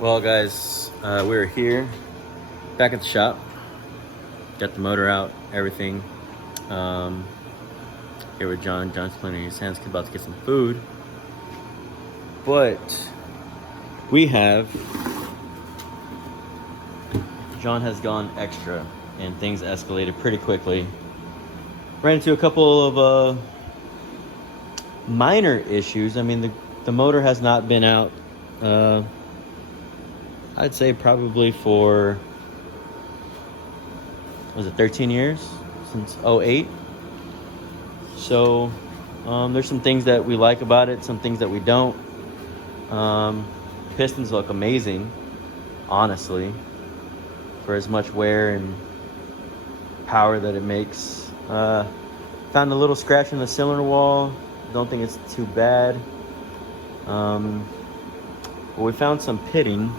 Well, guys, we're here back at the shop. Got the motor out, everything. Here with John. John's cleaning his hands, about to get some food. But John has gone extra, and things escalated pretty quickly. Ran into a couple of minor issues. I mean, the motor has not been out. I'd say probably for, was it 13 years? Since 08. So there's some things that we like about it, some things that we don't. Pistons look amazing, honestly, for as much wear and power that it makes. Found a little scratch in the cylinder wall. Don't think it's too bad. But we found some pitting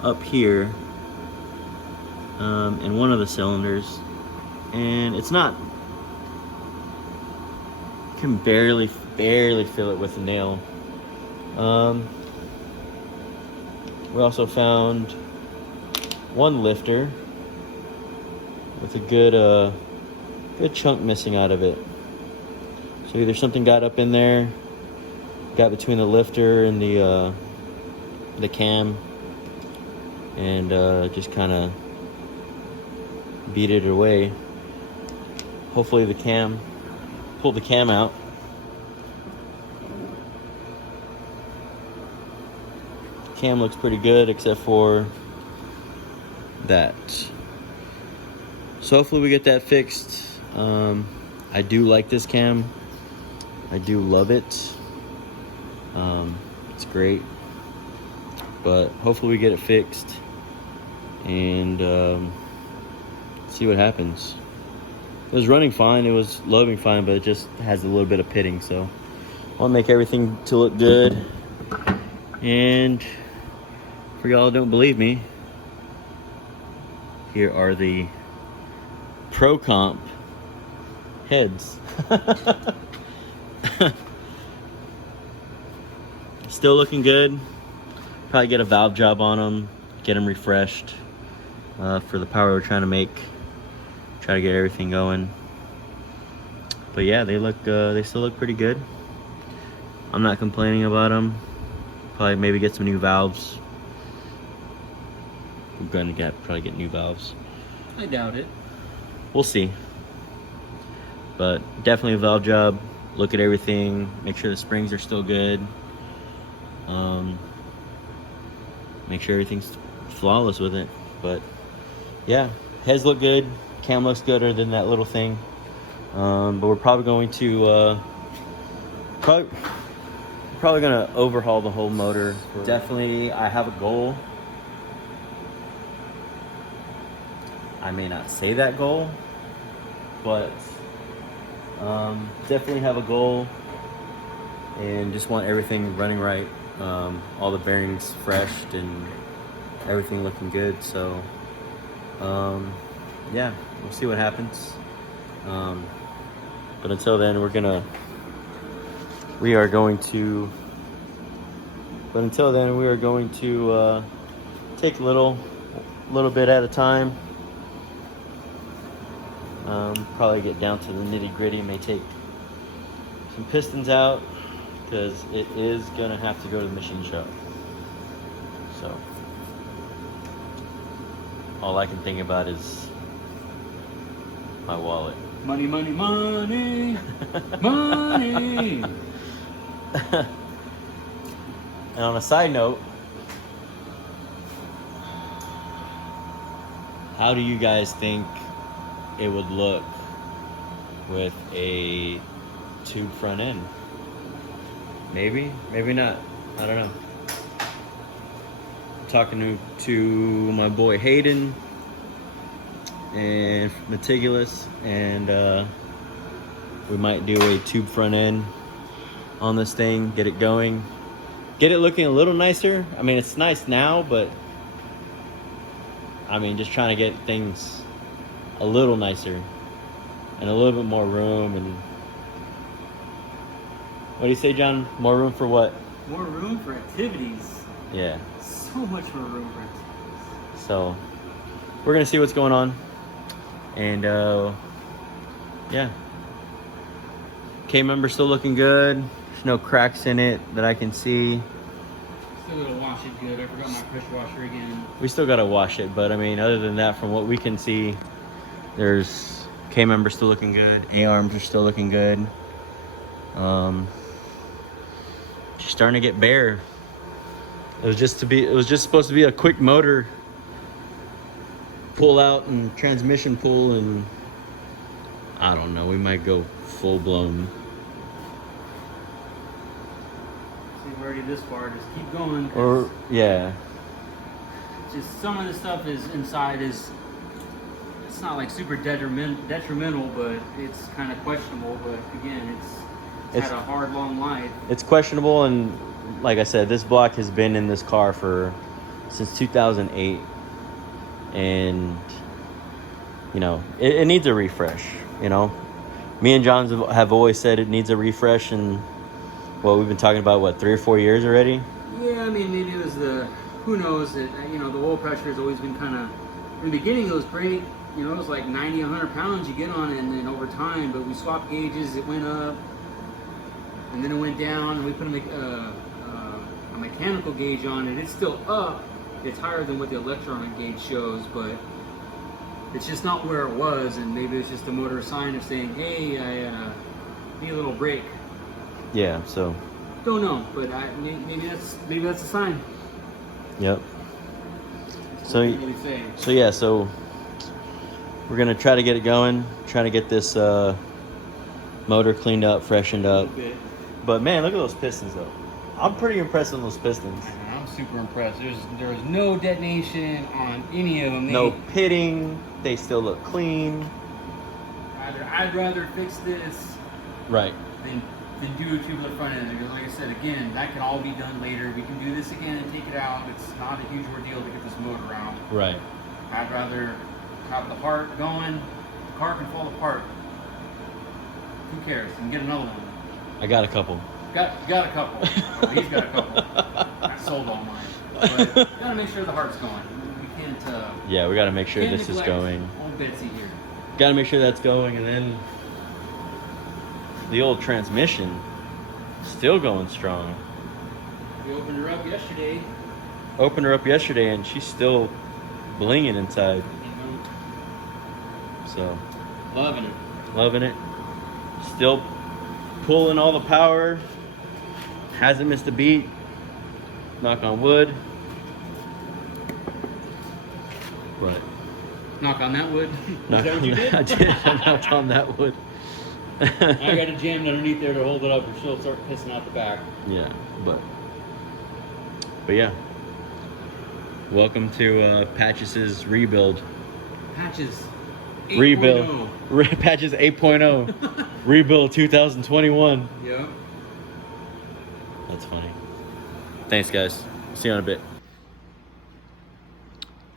up here in one of the cylinders, and it's not, can barely feel it with a nail. We also found one lifter with a good chunk missing out of it. So either something got up in there, got between the lifter and the cam, and just kind of beat it away. Hopefully pulled the cam out. Cam looks pretty good except for that. So hopefully we get that fixed. I do like this cam. I do love it. It's great. But hopefully we get it fixed and see what happens. It was running fine, it was loading fine, but it just has a little bit of pitting. So I want to make everything to look good. And for y'all who don't believe me, here are the Pro Comp heads. Still looking good. Probably get a valve job on them, get them refreshed for the power we're trying to make. Try to get everything going. But yeah, they still look pretty good. I'm not complaining about them. Probably maybe get some new valves. We're going to probably get new valves. I doubt it. We'll see. But definitely a valve job. Look at everything. Make sure the springs are still good. Make sure everything's flawless with it. But yeah, heads look good. Cam looks gooder than that little thing. But we're probably going to probably gonna overhaul the whole motor. Definitely, I have a goal. I may not say that goal, but definitely have a goal and just want everything running right. All the bearings freshed and everything looking good. So yeah, we'll see what happens. But until then, we are going to take a little bit at a time. Probably get down to the nitty gritty. May take some pistons out because it is gonna have to go to the machine shop. So all I can think about is my wallet. Money, money, money, money. And on a side note, how do you guys think it would look with a tube front end? Maybe, maybe not. I don't know. Talking to my boy Hayden and Meticulous, and we might do a tube front end on this thing, get it going, get it looking a little nicer. I mean, it's nice now, but I mean, just trying to get things a little nicer and a little bit more room. And what do you say, John? More room for what? More room for activities. Yeah. So much more room for activities. So we're gonna see what's going on, and yeah. K member still looking good. There's no cracks in it that I can see. Still gotta wash it good. I forgot my pressure washer again. We still gotta wash it, but I mean, other than that, from what we can see, there's K member still looking good. A arms are still looking good. She's starting to get bare. It was just supposed to be a quick motor pull out and transmission pull, and I don't know, we might go full blown. See, we're already this far. Just keep going. Or yeah. Just some of the stuff is inside is, it's not like super detrimental, but it's kind of questionable. But again, it's had a hard, long life. It's questionable, and like I said, this block has been in this car since 2008, and you know, it needs a refresh. You know, me and John have always said it needs a refresh, and well, we've been talking about what, 3 or 4 years already. Yeah, I mean, maybe it was who knows, that you know, the oil pressure has always been kind of, in the beginning it was great. You know, it was like 90, 100 pounds you get on it, and then over time, but we swapped gauges, it went up, and then it went down, and we put a mechanical gauge on it. It's still up. It's higher than what the electronic gauge shows, but it's just not where it was, and maybe it's just a motor sign of saying, hey, I need a little break. Yeah, so. Don't know, but maybe that's a sign. Yep. So really so we're gonna try to get it going, trying to get this motor cleaned up, freshened up. But man, look at those pistons though. I'm pretty impressed with those pistons. I'm super impressed. There was no detonation on any of them. No pitting. They still look clean. I'd rather fix this right than do a tubular front end. Because like I said, again, that can all be done later. We can do this again and take it out. It's not a huge ordeal to get this motor out. Right. I'd rather have the heart going. The car can fall apart. Who cares? You can get another one. I got a couple. Got a couple. Well, he's got a couple. I sold all mine. But you gotta make sure the heart's going. We can't. Yeah, we gotta make sure this is going. Old Betsy here. Gotta make sure that's going, and then the old transmission still going strong. We opened her up yesterday. And she's still blinging inside. So. Loving it. Still pulling all the power. Hasn't missed a beat. Knock on wood. But. Knock on that wood. Knock on that. I did. I knocked on that wood. I got it jammed underneath there to hold it up, and she'll start pissing out the back. Yeah, but yeah. Welcome to Patches' rebuild. Patches 8.0. Rebuild. Patches 8.0. Rebuild 2021. Yep. That's funny. Thanks, guys. See you in a bit.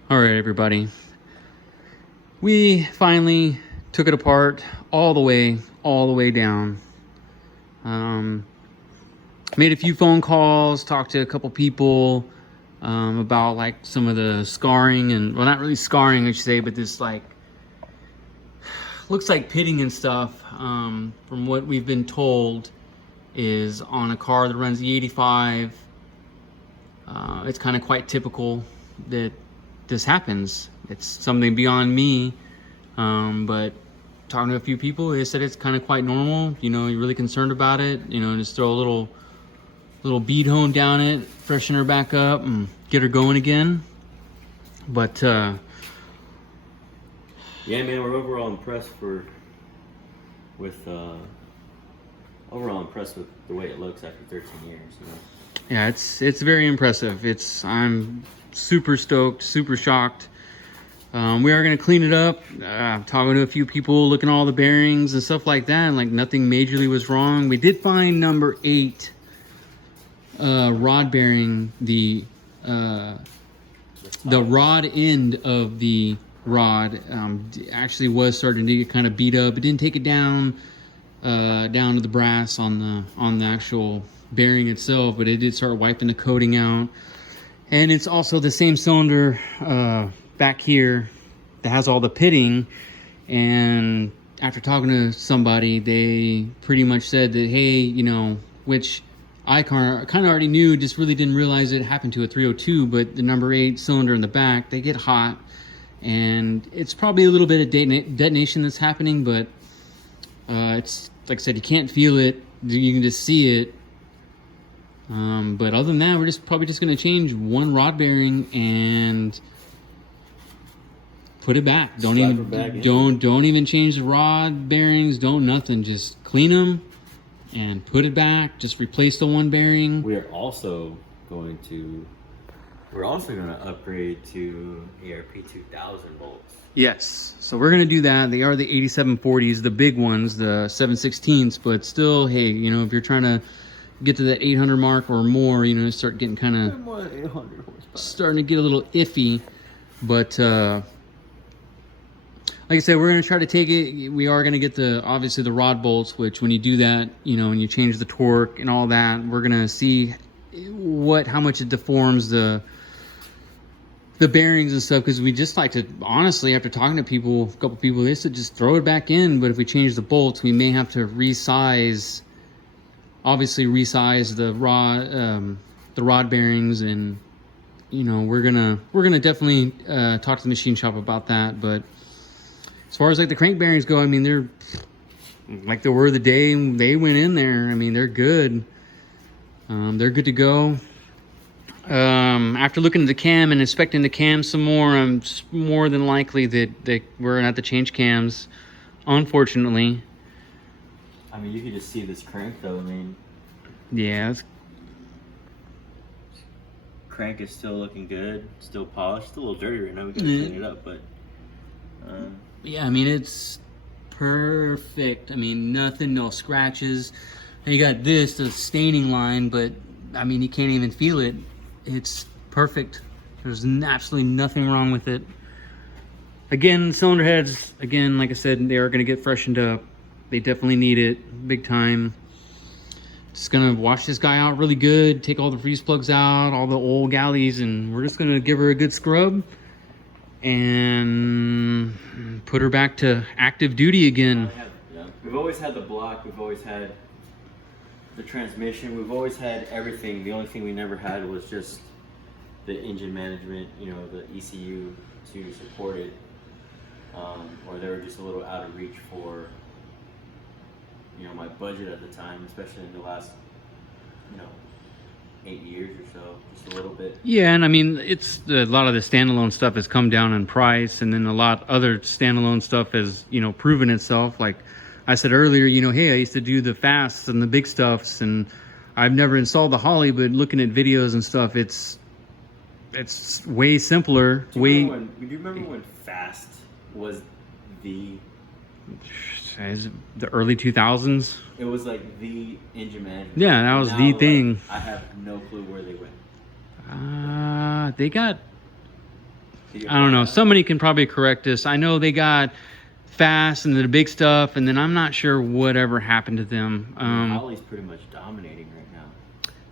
All right, everybody. We finally took it apart all the way down. Made a few phone calls, talked to a couple people about like some of the scarring, and well, not really scarring I should say, but this like looks like pitting and stuff. From what we've been told is on a car that runs E85, it's kind of quite typical that this happens. It's something beyond me, but talking to a few people, they said it's kind of quite normal. You know, you're really concerned about it. You know, just throw a little bead hone down it, freshen her back up, and get her going again. But yeah, man, we're overall impressed with the way it looks after 13 years. You know? Yeah, it's very impressive. I'm super stoked, super shocked. We are going to clean it up. Talking to a few people, looking at all the bearings and stuff like that. Like nothing majorly was wrong. We did find number 8 rod bearing, the rod end of the rod actually was starting to get kind of beat up. It didn't take it down to the brass on the actual bearing itself, but it did start wiping the coating out. And it's also the same cylinder back here that has all the pitting. And after talking to somebody, they pretty much said that, hey, you know, which I kind of already knew, just really didn't realize it happened to a 302, but the number 8 cylinder in the back, they get hot. And it's probably a little bit of detonation that's happening, but it's, like I said, you can't feel it. You can just see it. But other than that, we're probably just going to change one rod bearing and put it back. Don't even change the rod bearings. Don't nothing. Just clean them and put it back. Just replace the one bearing. We're also going to upgrade to ARP 2000 bolts. Yes. So we're going to do that. They are the 8740s, the big ones, the 7/16ths, but still, hey, you know, if you're trying to get to that 800 mark or more, you know, start getting kind of starting to get a little iffy. But like I said, we're going to try to take it. We are going to get obviously the rod bolts, which when you do that, you know, and you change the torque and all that, we're going to see how much it deforms the bearings and stuff, because we just like to, honestly, after talking to a couple people, they said just throw it back in. But if we change the bolts, we may have to resize the rod bearings, and you know, we're gonna definitely talk to the machine shop about that. But as far as like the crank bearings go, I mean, they're like they were the day they went in there. I mean, they're good. They're good to go. After looking at the cam and inspecting the cam some more, I'm more than likely that we're gonna have to change cams, unfortunately. I mean, you can just see this crank though. I mean, yeah, crank is still looking good, still polished, still a little dirty right now. We gotta clean it up, but yeah, I mean, it's perfect. I mean, nothing, no scratches. And you got the staining line, but I mean, you can't even feel it. It's perfect. There's absolutely nothing wrong with it. Again, cylinder heads, again, like I said, they are going to get freshened up. They definitely need it big time. Just going to wash this guy out really good, take all the freeze plugs out, all the old galleys, and we're just going to give her a good scrub and put her back to active duty again. We've always had the block, we've always had the transmission, we've always had everything. The only thing we never had was just the engine management, you know, the ECU to support it, or they were just a little out of reach for, you know, my budget at the time, especially in the last, you know, 8 years or so, just a little bit. Yeah, and I mean, it's a lot of the standalone stuff has come down in price, and then a lot other standalone stuff has, you know, proven itself. Like I said earlier, you know, hey, I used to do the fasts and the big stuffs, and I've never installed the Holly, but looking at videos and stuff, it's way simpler. Do you remember when fast was the early 2000s? It was like the engine management. Yeah, that was now, the thing. I have no clue where they went. They got, I don't know, somebody can probably correct us. I know they got fast and the big stuff, and then I'm not sure whatever happened to them. Holly's pretty much dominating right now.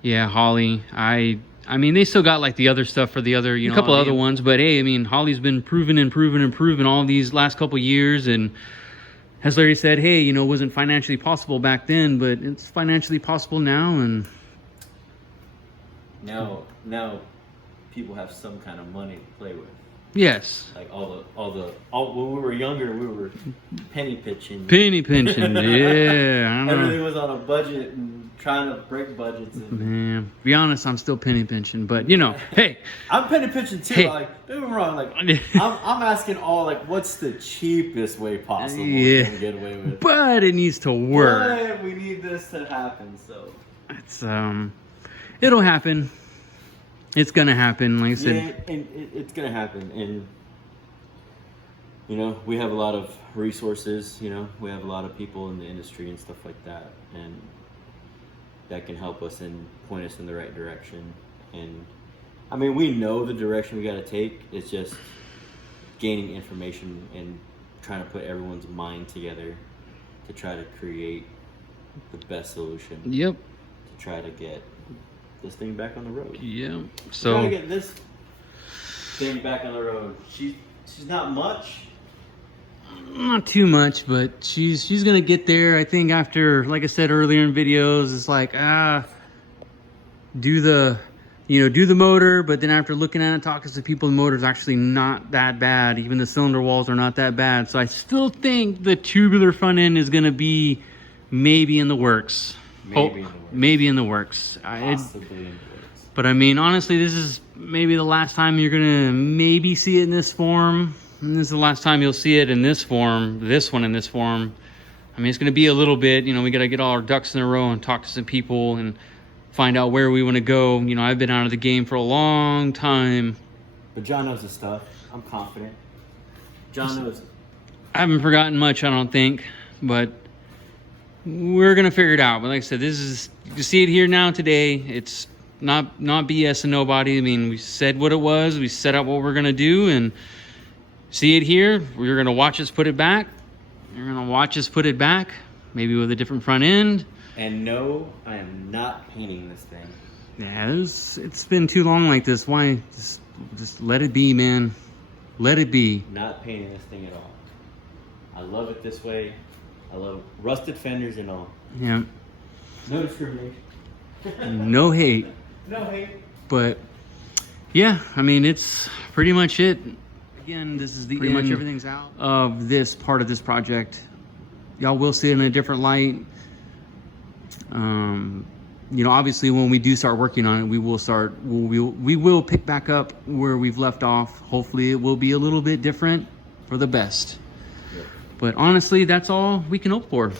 Yeah, Holly. I mean, they still got like the other stuff for the other, you know, a couple other ones, but hey, I mean, Holly's been proven all these last couple years, and as Larry said, hey, you know, it wasn't financially possible back then, but it's financially possible now, and now people have some kind of money to play with. Yes. Like all when we were younger, we were penny pinching. Yeah. I don't know. Everything was on a budget and trying to break budgets. Man, to be honest, I'm still penny pinching, but you know, hey. I'm penny pinching too. Hey. Like, don't get me wrong. Like, I'm asking all, like, what's the cheapest way possible we can get away with? But it needs to work. But we need this to happen, so. It's it'll happen. It's gonna happen, like I said. Yeah, and it's gonna happen, and you know, we have a lot of resources. You know, we have a lot of people in the industry and stuff like that, and that can help us and point us in the right direction. And I mean, we know the direction we got to take. It's just gaining information and trying to put everyone's mind together to try to create the best solution. Yep. To try to get this thing back on the road. Yeah. Try So to get this thing back on the road. She's not much. not too much, but she's gonna get there. I think after, like I said earlier in videos, it's like do the motor, but then after looking at it, talking to people, the motor's actually not that bad. Even the cylinder walls are not that bad. So I still think the tubular front end is gonna be maybe in the works. Maybe in the works. Possibly in the works. But I mean, honestly, this is maybe the last time you're gonna maybe see it in this form. And this is the last time you'll see it in this form, this one in this form. I mean, it's gonna be a little bit, you know, we gotta get all our ducks in a row and talk to some people and find out where we wanna go. You know, I've been out of the game for a long time. But John knows his stuff. I'm confident. John knows. I haven't forgotten much, I don't think, but we're gonna figure it out. But like I said, this is, you can see it here now today. It's not BS and nobody. I mean, we said what it was. We set up what we're gonna do, and see it here. We're gonna watch us put it back. You're gonna watch us put it back, maybe with a different front end. And no, I am not painting this thing. Yeah, it's been too long like this. Why? Just let it be, man. Let it be. Not painting this thing at all. I love it this way. I love rusted fenders and all. Yeah. No discrimination. No hate. No hate. But yeah, I mean, it's pretty much it. Again, this is the Pretty end much everything's out of this part of this project. Y'all will see it in a different light. You know, obviously when we do start working on it, we will pick back up where we've left off. Hopefully it will be a little bit different for the best. Yep. But honestly, that's all we can hope for.